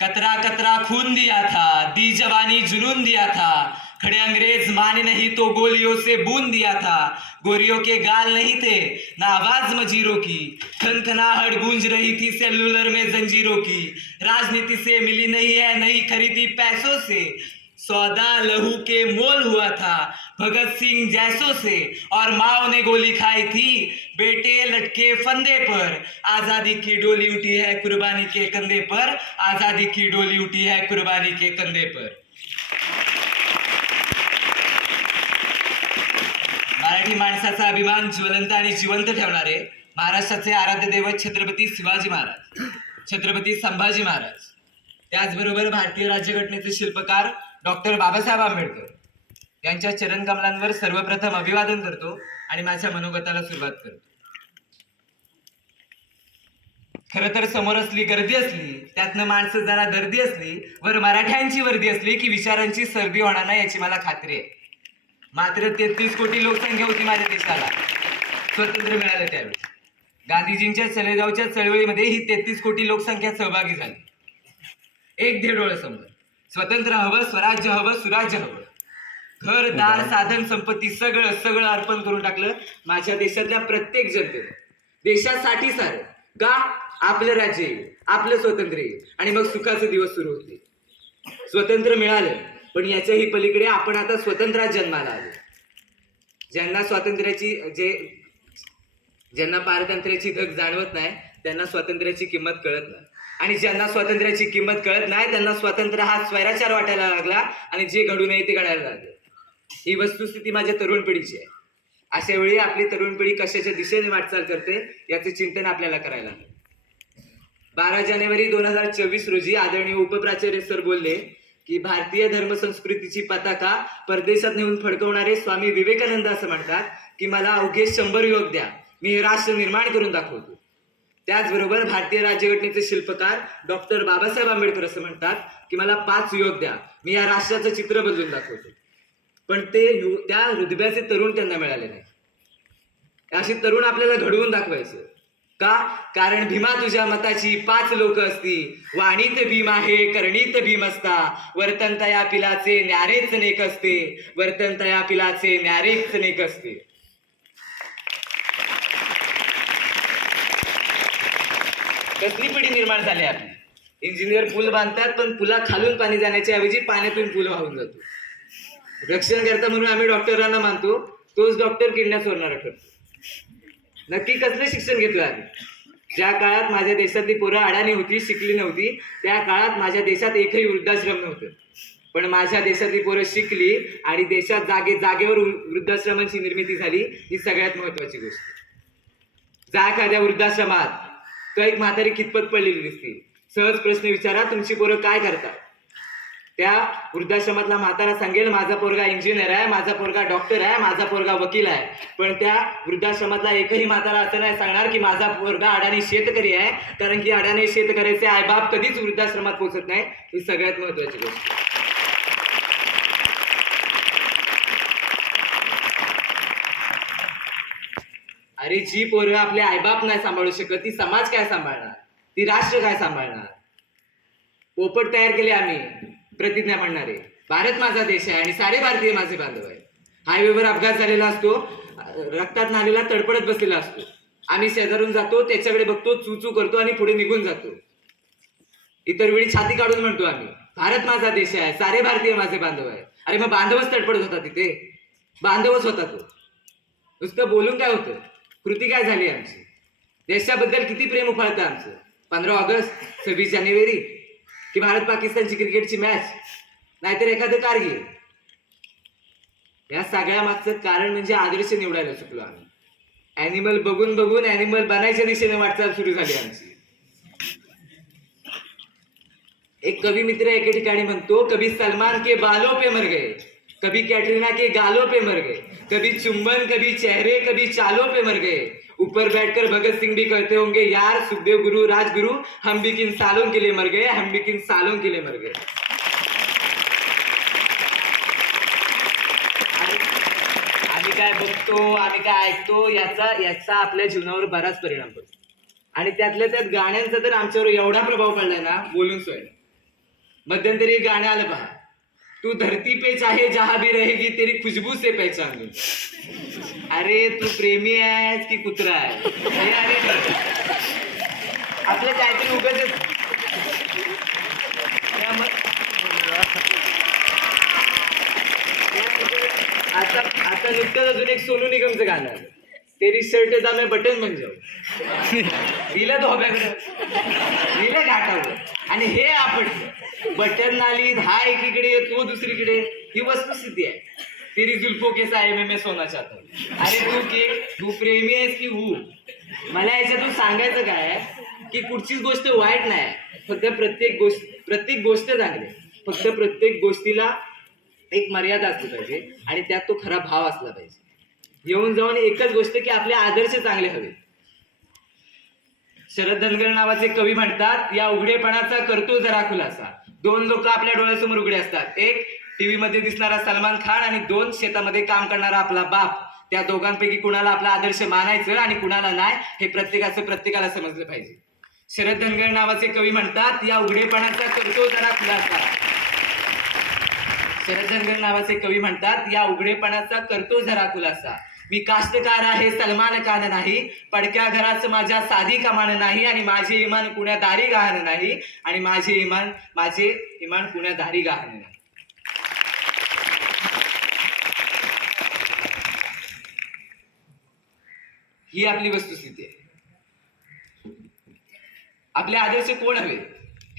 कतरा कतरा खून दिया था, दी जवानी जुनून दिया था, खड़े अंग्रेज माने नहीं तो गोलियों से बूंद दिया था। गोरियों के गाल नहीं थे ना आवाज मजीरों की, खनखनाहट गूंज रही थी सेलुलर में जंजीरों की। राजनीति से मिली नहीं है, नहीं खरीदी पैसों से, सौदा लहू के मोल हुआ था भगत सिंह जैसों से। और माओ ने गोली खाई थी बेटे लटके फंदे पर, आजादी की डोली उठी है कुर्बानी के कंधे पर, आजादी की डोली उठी है कुर्बानी के कंधे पर। मराठी माणसाचा अभिमान ज्वलंत आणि जिवंत ठेवणारे महाराष्ट्राचे आराध्य दैवत छत्रपती शिवाजी महाराज, छत्रपती संभाजी महाराज, त्याचबरोबर भारतीय राज्यघटनेचे शिल्पकार डॉक्टर बाबासाहेब आंबेडकर यांच्या चरणकमलांवर सर्वप्रथम अभिवादन करतो आणि माझ्या मनोगताला सुरुवात करतो. खरं तर समोर असली गर्दी असली, त्यातनं माणसं जरा दर्दी असली, वर मराठ्यांची वर्दी असली की विचारांची सर्दी होणार नाही याची मला खात्री आहे. मात्र 33 कोटी लोकसंख्या होती माझ्या देशाला स्वतंत्र मिळालं त्यावेळी. गांधीजींच्या चलेजावच्या चळवळीमध्ये ही 33 कोटी लोकसंख्या सहभागी झाली. एक दीड डोळ्यासमोर स्वतंत्र हवं, स्वराज्य हवं, सुराज्य हवं, घर दार साधन संपत्ती सगळं सगळं अर्पण करून टाकलं माझ्या देशातल्या प्रत्येक जनतेने. देशासाठी सारं का आपलं राज्य येईल, आपलं स्वातंत्र्य येईल आणि मग सुखाचे दिवस सुरू होते. स्वतंत्र मिळालं, पण याच्याही पलीकडे आपण आता स्वतंत्रात जन्माला आलो. ज्यांना स्वातंत्र्याची ज्यांना पारतंत्र्याची धग जाणवत नाही त्यांना स्वातंत्र्याची किंमत कळत नाही, आणि ज्यांना स्वातंत्र्याची किंमत कळत नाही त्यांना स्वातंत्र्य हा स्वैराचार वाटायला लागला आणि जे घडू नये ते घडायला लागलं. ही वस्तुस्थिती माझ्या तरुण पिढीची आहे. अशा वेळी आपली तरुण पिढी कशाच्या दिशेने वाटचाल करते याचे चिंतन आपल्याला करायला हवे. 12 जानेवारी 2024 रोजी आदरणीय उपप्राचार्य सर बोलले की भारतीय धर्मसंस्कृतीची पताका परदेशात नेऊन फडकवणारे स्वामी विवेकानंद असं म्हणतात की मला अवघे 100 युवक द्या, मी हे राष्ट्र निर्माण करून दाखवतो. त्याचबरोबर भारतीय राज्यघटनेचे शिल्पकार डॉक्टर बाबासाहेब आंबेडकर असं म्हणतात की मला 5 युवक द्या, मी या राष्ट्राचं चित्र बदलून दाखवतो. पण त्या हृदयाचे तरुण त्यांना मिळाले नाही. अशी तरुण आपल्याला घडवून दाखवायचं का? कारण भीमा तुझ्या मताची 5 लोक असती, वाणीत भीम आहे करणीत भीम असता, वर्तनतया पिलाचे न्यारेच नेक असते, वर्तनतया पिलाचे न्यारेच नेक असते. कसली पिढी निर्माण झाली आपली? इंजिनियर पूल बांधतात पण पुला खालून पाणी जाण्याच्या ऐवजी पाण्यातून पूल वाहून जातो. रक्षणकर्ता म्हणून आम्ही डॉक्टरांना मानतो, तोच डॉक्टर किडण्या चोरणारा ठरतो. नक्की कसलं शिक्षण घेतोय आम्ही? ज्या काळात माझ्या देशातली पोरं अडाणी होती, शिकली नव्हती, त्या काळात माझ्या देशात एकही वृद्धाश्रम नव्हतं. पण माझ्या देशातली पोरं शिकली आणि देशात जागेवर वृद्धाश्रमांची निर्मिती झाली. ही सगळ्यात महत्वाची गोष्ट. जा एखाद्या वृद्धाश्रमात, तो एक म्हातारी कितपत पडलेली दिसते, सहज प्रश्न विचारा, तुमची पोरं काय करतात? त्या वृद्धाश्रमातला म्हातारा सांगेल माझा पोरगा इंजिनियर आहे, माझा पोरगा डॉक्टर आहे, माझा पोरगा वकील आहे. पण त्या वृद्धाश्रमातला एकही म्हातारा असं नाही सांगणार की माझा पोरगा अडाणी शेतकरी आहे, कारण की अडाणी शेतकऱ्याचे आईबाप कधीच वृद्धाश्रमात पोहोचत नाही. ही सगळ्यात महत्वाची गोष्ट. अरे जी पोरं आपले आईबाप नाही सांभाळू शकत ती समाज काय सांभाळणार, ती राष्ट्र काय सांभाळणार? पोपट तयार केले आम्ही प्रतिज्ञा म्हणणारे, भारत माझा देश आहे आणि सारे भारतीय माझे बांधव आहे. हायवेवर अपघात झालेला असतो, रक्तात नालेला तडपडत बसलेला असतो, आम्ही शेजारून जातो, त्याच्याकडे बघतो, चूचू करतो आणि पुढे निघून जातो. इतर वेळी छाती काढून म्हणतो आम्ही भारत माझा देश आहे, सारे भारतीय माझे बांधव आहे. अरे मग बांधवच तडपडत होता तिथे, बांधवच होता तो. नुसतं बोलून काय होतं, कृती काय झाली आमची? देशाबद्दल किती प्रेम उफाळतं आमचं? 15 ऑगस्ट, 26 जानेवारी, की भारत पाकिस्तानची क्रिकेटची मॅच, नाहीतर एखादं कारगिल? या सगळ्या मागचं कारण म्हणजे आदर्श निवडायला चुकलो आम्ही. ॲनिमल बघून बघून ॲनिमल बनायच्या दिशेने वाटचाल सुरू झाली आमची. एक कवी मित्र एके ठिकाणी म्हणतो, कभी सलमान के बालों पे मर गए, कभी कैटरीना के गालों पे मर गए, कभी चुंबन, कभी चेहरे, कभी चालों पे मर गए. ऊपर बैठकर भगत सिंह भी कहते होंगे यार, सुखदेव गुरु, राजगुरु, हम भी किन सालों के लिए मर गए, हम भी किन सालों के लिए मर गए. आम्ही काय बघतो, आम्ही काय ऐकतो याचा आपल्या जीवनावर बराच परिणाम पडतो. आणि त्यातल्या त्यात गाण्यांचा तर आमच्यावर एवढा प्रभाव पडलाय ना, बोलून सोय. मध्यंतरी एक गाणं आलं पहा, तू धरती पे चाहे जहां भी रहेगी तेरी खुशबू से पहचान. अरे तू प्रेमी आहेस की कुत्रा आहे हे अरे आपलं काहीतरी उगाच आता आता नुकतंच अजून एक सोनू निगमचं गाणं आलं, तेरी शर्ट जा मैं बटन बन जाऊ. दिलं धोब्याकडं, दिलं घाटावर, आणि हे आपटलं. बटन आली, हा एकीकडे तो दुसरीकडे. ही वस्तुस्थिती आहे. तेरी जुल्फो के साये में मैं सोना चाहता हूं. अरे तू प्रेमी आहेस की मला याच्यातून सांगायचं काय की कुठचीच गोष्ट वाईट नाही, फक्त प्रत्येक गोष्ट चांगली. फक्त प्रत्येक गोष्टीला एक मर्यादा असली पाहिजे आणि त्यात तो खरा भाव असला पाहिजे. येऊन जाऊन एकच गोष्ट की आपले आदर्श चांगले हवे. शरद धनगर नावाचे कवी म्हणतात, या उघडेपणाचा करतो जरा खुलासा. दोन लोक आपल्या डोळ्यासमोर उघडे असतात, एक टीव्ही मध्ये दिसणारा सलमान खान आणि दोन शेतामध्ये काम करणारा आपला बाप. त्या दोघांपैकी कुणाला आपला आदर्श मानायचं आणि कुणाला नाही हे प्रत्येकाला समजलं पाहिजे. शरद धनगर नावाचे कवी म्हणतात, या उघडेपणाचा करतो जरा खुलासा. शरद धनगर नावाचे कवी म्हणतात, या उघडेपणाचा करतो जरा खुलासा. मी काष्टकार आहे सलमान खान नाही, पडक्या घराचं माझ्या साधी कमान नाही, आणि माझे इमान कुण्या दारी गहाण नाही, आणि माझे इमान कुण्या दारी गहाण नाही. ही आपली वस्तुस्थिती आहे. आपले आदर्श कोण हवे?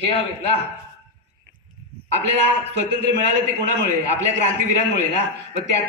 हे हवे ना. आपल्याला स्वातंत्र्य मिळालं ते कोणामुळे? आपल्या क्रांतीवीरांमुळे ना. मग त्यातलं